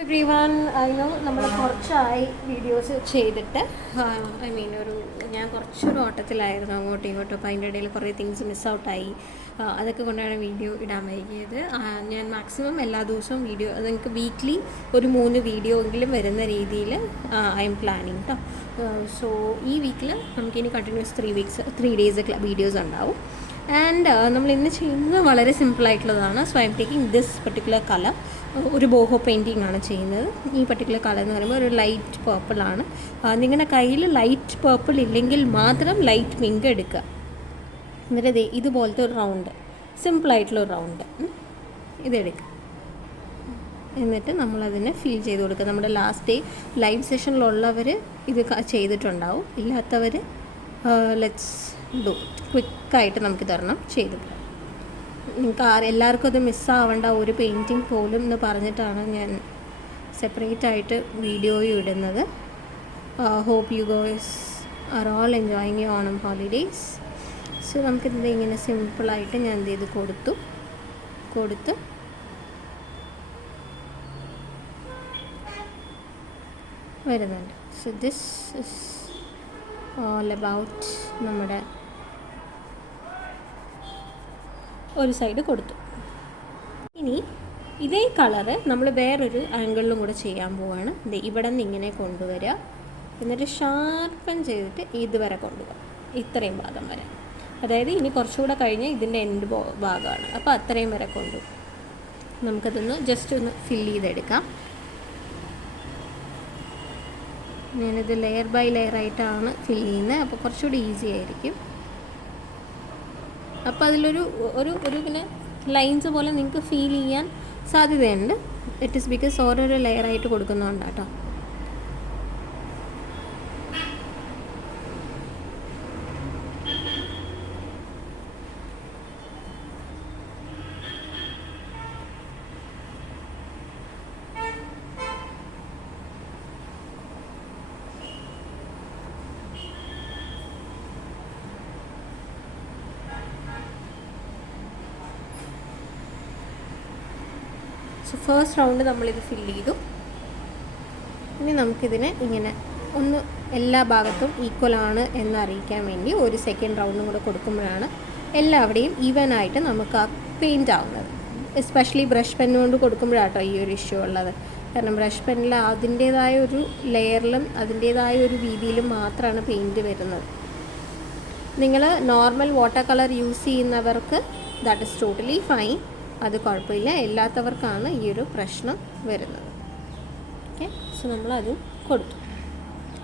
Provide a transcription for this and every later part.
Everyone no നമ്മൾ കുറച്ചായി videos ചെയ്തിട്ട് ഞാൻ കുറച്ചൊരു ഓട്ടത്തിലായിരുന്നു അങ്ങോട്ടും ഇങ്ങോട്ടും. അപ്പോൾ അതിൻ്റെ ഇടയിൽ കുറേ തിങ്സ് മിസ് ഔട്ടായി. അതൊക്കെ കൊണ്ടാണ് വീഡിയോ ഇടാൻ വൈകിയത്. ഞാൻ മാക്സിമം എല്ലാ ദിവസവും വീഡിയോ, നിങ്ങൾക്ക് വീക്ക്ലി ഒരു 3 വീഡിയോ എങ്കിലും വരുന്ന രീതിയിൽ ഐ എം പ്ലാനിങ് കേട്ടോ. സോ ഈ വീക്കിൽ നമുക്കിനി കണ്ടിന്യൂസ് 3 ഡേയ്സ് വീഡിയോസ് ഉണ്ടാവും. ആൻഡ് നമ്മൾ ഇന്ന് ചെയ്യുന്നത് വളരെ സിമ്പിളായിട്ടുള്ളതാണ്. So I am taking this particular colour. ഒരു ബോഹോ പെയിൻറ്റിംഗ് ആണ് ചെയ്യുന്നത്. ഈ പർട്ടിക്കുലർ കളർ എന്ന് പറയുമ്പോൾ ഒരു ലൈറ്റ് പേർപ്പിളാണ്. നിങ്ങളുടെ കയ്യിൽ ലൈറ്റ് പേർപ്പിൾ ഇല്ലെങ്കിൽ മാത്രം ലൈറ്റ് പിങ്ക് എടുക്കുക. എന്നിട്ട് ഇതുപോലത്തെ ഒരു റൗണ്ട്, സിമ്പിളായിട്ടുള്ളൊരു റൗണ്ട് ഇതെടുക്കുക. എന്നിട്ട് നമ്മളതിനെ ഫിൽ ചെയ്ത് കൊടുക്കുക. നമ്മുടെ ലാസ്റ്റ് ഡേ ലൈവ് സെഷനിലുള്ളവർ ഇത് ചെയ്തിട്ടുണ്ടാവും. ഇല്ലാത്തവർ ലെറ്റ്സ് ഡു ക്വിക്കായിട്ട് നമുക്ക് തരണം ചെയ്ത്. നിങ്ങൾക്ക് എല്ലാവർക്കും അത് മിസ്സാവേണ്ട ഒരു പെയിൻറ്റിങ് പോലും എന്ന് പറഞ്ഞിട്ടാണ് ഞാൻ സെപ്പറേറ്റ് ആയിട്ട് വീഡിയോയും ഇടുന്നത്. Hope you guys are all enjoying your Onam holidays. So നമുക്കിത് ഇങ്ങനെ സിമ്പിളായിട്ട് ഞാൻ എന്ത് ചെയ്ത് കൊടുത്ത് വരുന്നുണ്ട്. So this is all about നമ്മുടെ ഒരു സൈഡ് കൊടുത്തു. ഇനി ഇതേ കളറ് നമ്മൾ വേറൊരു ആംഗിളിലും കൂടെ ചെയ്യാൻ പോവുകയാണ്. ഇവിടെ നിന്ന് ഇങ്ങനെ കൊണ്ടുവരിക, എന്നിട്ട് ഷാർപ്പൻ ചെയ്തിട്ട് ഇതുവരെ കൊണ്ടുപോകാം, ഇത്രയും ഭാഗം വരെ. അതായത് ഇനി കുറച്ചുകൂടെ കഴിഞ്ഞ് ഇതിൻ്റെ എൻഡ് ഭാഗമാണ്. അപ്പോൾ അത്രയും വരെ കൊണ്ടുപോകും. നമുക്കതൊന്ന് ജസ്റ്റ് ഒന്ന് ഫില്ല് ചെയ്തെടുക്കാം. ഞാനിത് ലെയർ ബൈ ലെയർ ആയിട്ടാണ് ഫില്ല് ചെയ്യുന്നത്. അപ്പോൾ കുറച്ചുകൂടി ഈസി ആയിരിക്കും. അപ്പോൾ അതിലൊരു പിന്നെ ലൈൻസ് പോലെ നിങ്ങൾക്ക് ഫീൽ ചെയ്യാൻ സാധ്യതയുണ്ട്. ഇറ്റ് ഈസ് ബിക്കോസ് ഓരോരോ ലെയറായിട്ട് കൊടുക്കുന്നതുകൊണ്ട് കേട്ടോ. സോ ഫസ്റ്റ് റൗണ്ട് നമ്മളിത് ഫില്ല് ചെയ്തു. ഇനി നമുക്കിതിനെ ഇങ്ങനെ ഒന്ന് എല്ലാ ഭാഗത്തും ഈക്വലാണ് എന്ന് അറിയിക്കാൻ വേണ്ടി ഒരു സെക്കൻഡ് റൗണ്ടും കൂടെ കൊടുക്കുമ്പോഴാണ് എല്ലാവിടെയും ഈവൻ ആയിട്ട് നമുക്ക് ആ പെയിൻ്റ് ആവുന്നത്. എസ്പെഷ്യലി ബ്രഷ് പെൻ കൊണ്ട് കൊടുക്കുമ്പോഴാട്ടോ ഈ ഒരു ഇഷ്യൂ ഉള്ളത്. കാരണം ബ്രഷ് പെന്നിൽ അതിൻ്റേതായ ഒരു ലെയറിലും അതിൻ്റേതായ ഒരു രീതിയിലും മാത്രമാണ് പെയിൻറ്റ് വരുന്നത്. നിങ്ങൾ നോർമൽ വാട്ടർ കളർ യൂസ് ചെയ്യുന്നവർക്ക് ദാറ്റ് ഇസ് ടോട്ടലി ഫൈൻ, അത് കുഴപ്പമില്ല. എല്ലാത്തവർക്കാണ് ഈ ഒരു പ്രശ്നം വരുന്നത്. ഓക്കെ, സോ നമ്മളത് കൊടുത്തു.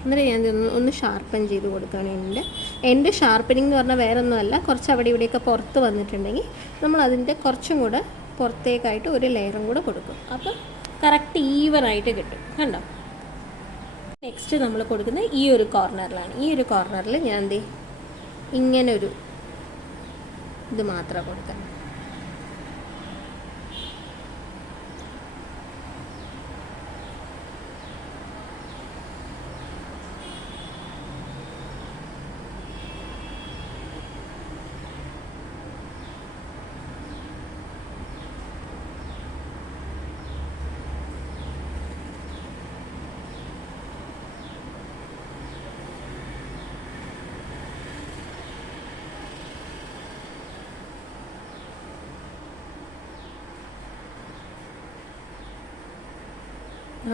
എന്നിട്ട് ഞാൻ ഒന്ന് ഷാർപ്പൻ ചെയ്ത് കൊടുക്കുകയാണ്. എൻ്റെ ഷാർപ്പനിങ് എന്ന് പറഞ്ഞാൽ വേറെ ഒന്നുമല്ല, കുറച്ച് അവിടെ ഇവിടെയൊക്കെ പുറത്ത് വന്നിട്ടുണ്ടെങ്കിൽ നമ്മൾ അതിൻ്റെ കുറച്ചും കൂടെ പുറത്തേക്കായിട്ട് ഒരു ലെയറും കൂടെ കൊടുക്കും. അപ്പോൾ കറക്റ്റ് ഈവനായിട്ട് കിട്ടും. കണ്ടോ? നെക്സ്റ്റ് നമ്മൾ കൊടുക്കുന്നത് ഈ ഒരു കോർണറിലാണ്. ഈ ഒരു കോർണറിൽ ഞാൻ ഇങ്ങനൊരു ഇത് മാത്രം കൊടുക്കാം.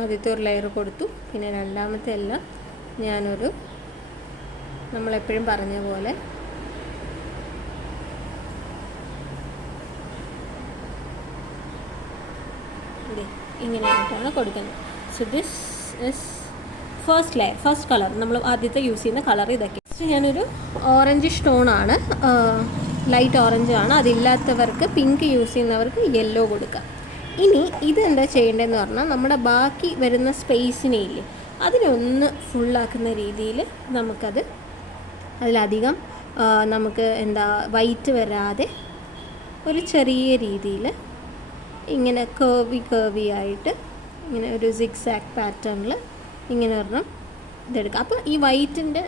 ആദ്യത്തെ ഒരു ലെയർ കൊടുത്തു. പിന്നെ രണ്ടാമത്തെ എല്ലാം ഞാനൊരു നമ്മളെപ്പോഴും പറഞ്ഞ പോലെ ഇങ്ങനെയായിട്ടാണ് കൊടുക്കുന്നത്. So this is first layer, first colour. നമ്മൾ ആദ്യത്തെ യൂസ് ചെയ്യുന്ന കളർ ഇതൊക്കെ. ഞാനൊരു ഓറഞ്ച് സ്റ്റോണാണ്, ലൈറ്റ് ഓറഞ്ച് ആണ്. അതില്ലാത്തവർക്ക് പിങ്ക് യൂസ് ചെയ്യുന്നവർക്ക് യെല്ലോ കൊടുക്കാം. ഇനി ഇതെന്താ ചെയ്യേണ്ടതെന്ന് പറഞ്ഞാൽ നമ്മുടെ ബാക്കി വരുന്ന സ്പേസിനെ ഇല്ലേ, അതിനെ ഒന്ന് ഫുള്ളാക്കുന്ന രീതിയിൽ അതിലധികം നമുക്ക് വൈറ്റ് വരാതെ ഒരു ചെറിയ രീതിയിൽ ഇങ്ങനെ കേർവി ആയിട്ട് ഇങ്ങനെ ഒരു സിഗ്സാഗ് പാറ്റേണിൽ ഇങ്ങനെ ഒരെണ്ണം ഇതെടുക്കുക. അപ്പോൾ ഈ വൈറ്റിൻ്റെ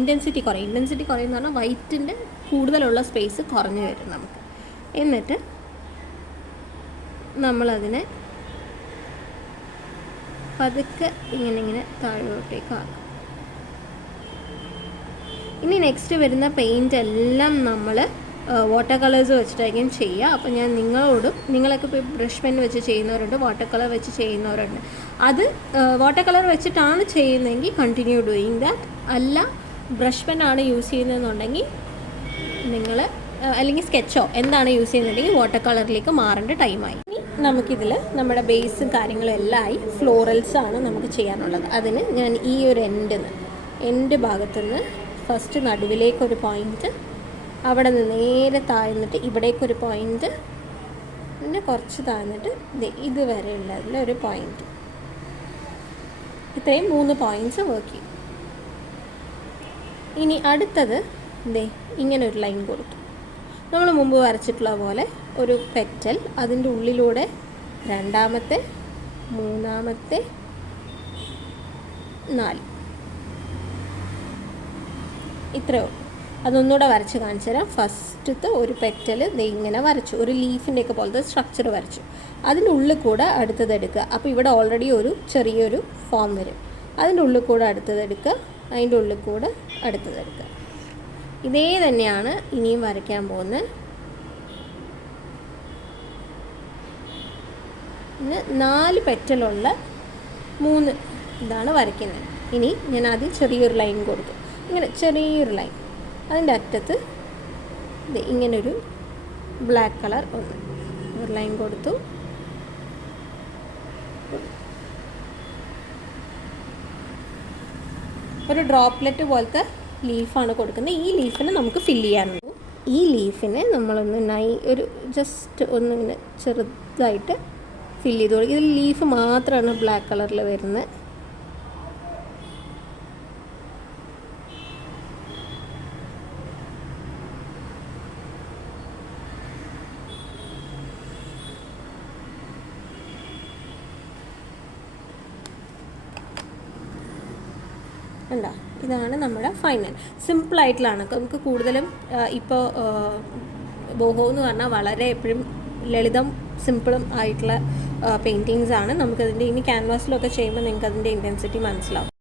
ഇൻറ്റൻസിറ്റി കുറയുമെന്ന് പറഞ്ഞാൽ വൈറ്റിൻ്റെ കൂടുതലുള്ള സ്പേസ് കുറഞ്ഞു വരും നമുക്ക്. എന്നിട്ട് നമ്മളതിനെ പതുക്കെ ഇങ്ങനെ താഴോട്ടേക്ക് ആക്കാം. ഇനി നെക്സ്റ്റ് വരുന്ന പെയിൻ്റ് എല്ലാം നമ്മൾ വാട്ടർ കളേഴ്സ് വെച്ചിട്ടായിരിക്കും ചെയ്യുക. അപ്പോൾ ഞാൻ നിങ്ങളൊക്കെ ഇപ്പോൾ ബ്രഷ് പെൻ വെച്ച് ചെയ്യുന്നവരുണ്ട്, വാട്ടർ കളർ വെച്ച് ചെയ്യുന്നവരുണ്ട്. അത് വാട്ടർ കളർ വെച്ചിട്ടാണ് ചെയ്യുന്നതെങ്കിൽ കണ്ടിന്യൂ ഡൂയിങ് ദാറ്റ്. അല്ല ബ്രഷ് പെന്നാണ് യൂസ് ചെയ്യുന്നതെന്നുണ്ടെങ്കിൽ നിങ്ങൾ അല്ലെങ്കിൽ സ്കെച്ചോ എന്താണ് യൂസ് ചെയ്യുന്നുണ്ടെങ്കിൽ വാട്ടർ കളറിലേക്ക് മാറേണ്ട ടൈമായി. ഇനി നമുക്കിതിൽ നമ്മുടെ ബേസും കാര്യങ്ങളും എല്ലാം ആയി. ഫ്ലോറൽസാണ് നമുക്ക് ചെയ്യാനുള്ളത്. അതിന് ഞാൻ ഈ ഒരു എൻഡ് ഭാഗത്തുനിന്ന് ഫസ്റ്റ് നടുവിലേക്കൊരു പോയിൻറ്റ്, അവിടെ നിന്ന് നേരെ താഴ്ന്നിട്ട് ഇവിടേക്കൊരു പോയിൻറ്റ്, പിന്നെ കുറച്ച് താഴ്ന്നിട്ട് ഇതുവരെയുള്ളതിൽ ഒരു പോയിൻറ്റ്. ഇത്രയും 3 പോയിൻറ്റ്സ് വർക്ക് ചെയ്യും. ഇനി അടുത്തത് ഇങ്ങനെ ഒരു ലൈൻ കൊടുത്തു. നമ്മൾ മുമ്പ് വരച്ചിട്ടുള്ള പോലെ ഒരു പെറ്റൽ, അതിൻ്റെ ഉള്ളിലൂടെ രണ്ടാമത്തെ, മൂന്നാമത്തെ, 4 ഇത്രയേ ഉള്ളൂ. അതൊന്നുകൂടെ വരച്ച് കാണിച്ചു തരാം. ഫസ്റ്റത്തെ ഒരു പെറ്റൽ ഇങ്ങനെ വരച്ചു, ഒരു ലീഫിൻ്റെയൊക്കെ പോലത്തെ സ്ട്രക്ചർ വരച്ചു. അതിൻ്റെ ഉള്ളിൽ കൂടെ അടുത്തതെടുക്കുക. അപ്പോൾ ഇവിടെ ഓൾറെഡി ഒരു ചെറിയൊരു ഫോം വരും. അതിൻ്റെ ഉള്ളിൽ കൂടെ അടുത്തതെടുക്കുക, അതിൻ്റെ ഉള്ളിൽ കൂടെ അടുത്തതെടുക്കുക. ഇതേ തന്നെയാണ് ഇനിയും വരയ്ക്കാൻ പോകുന്നത്. 4 പെറ്റലുള്ള 3 ഇതാണ് വരയ്ക്കുന്നത്. ഇനി ഞാൻ ആദ്യം ചെറിയൊരു ലൈൻ കൊടുത്തു, ഇങ്ങനെ ചെറിയൊരു ലൈൻ. അതിൻ്റെ അറ്റത്ത് ഇങ്ങനൊരു ബ്ലാക്ക് കളർ ഒരു ലൈൻ കൊടുത്തു. ഒരു ഡ്രോപ്ലെറ്റ് പോലത്തെ ലീഫാണ് കൊടുക്കുന്നത്. ഈ ലീഫിന് നമുക്ക് ഫില്ല് ചെയ്യാനുണ്ട്. ഈ ലീഫിനെ നമ്മളൊന്ന് ഒരു ജസ്റ്റ് ഒന്നിങ്ങനെ ചെറുതായിട്ട് ഫില്ല് ചെയ്ത് കൊടുക്കും. ഇതിൽ ലീഫ് മാത്രമാണ് ബ്ലാക്ക് കളറിൽ വരുന്നത്. കണ്ടോ, ഇതാണ് നമ്മുടെ ഫൈനൽ. സിമ്പിളായിട്ടുള്ളതാണ്. നമുക്ക് കൂടുതലും ഇപ്പോൾ ബോഹോ എന്ന് പറഞ്ഞാൽ വളരെ എപ്പോഴും ലളിതം സിമ്പിളും ആയിട്ടുള്ള പെയിൻറ്റിങ്സ് ആണ്. നമുക്കതിൻ്റെ ഇനി ക്യാൻവാസിലൊക്കെ ചെയ്യുമ്പോൾ നിങ്ങൾക്ക് അതിൻ്റെ ഇൻറ്റൻസിറ്റി മനസ്സിലാവും.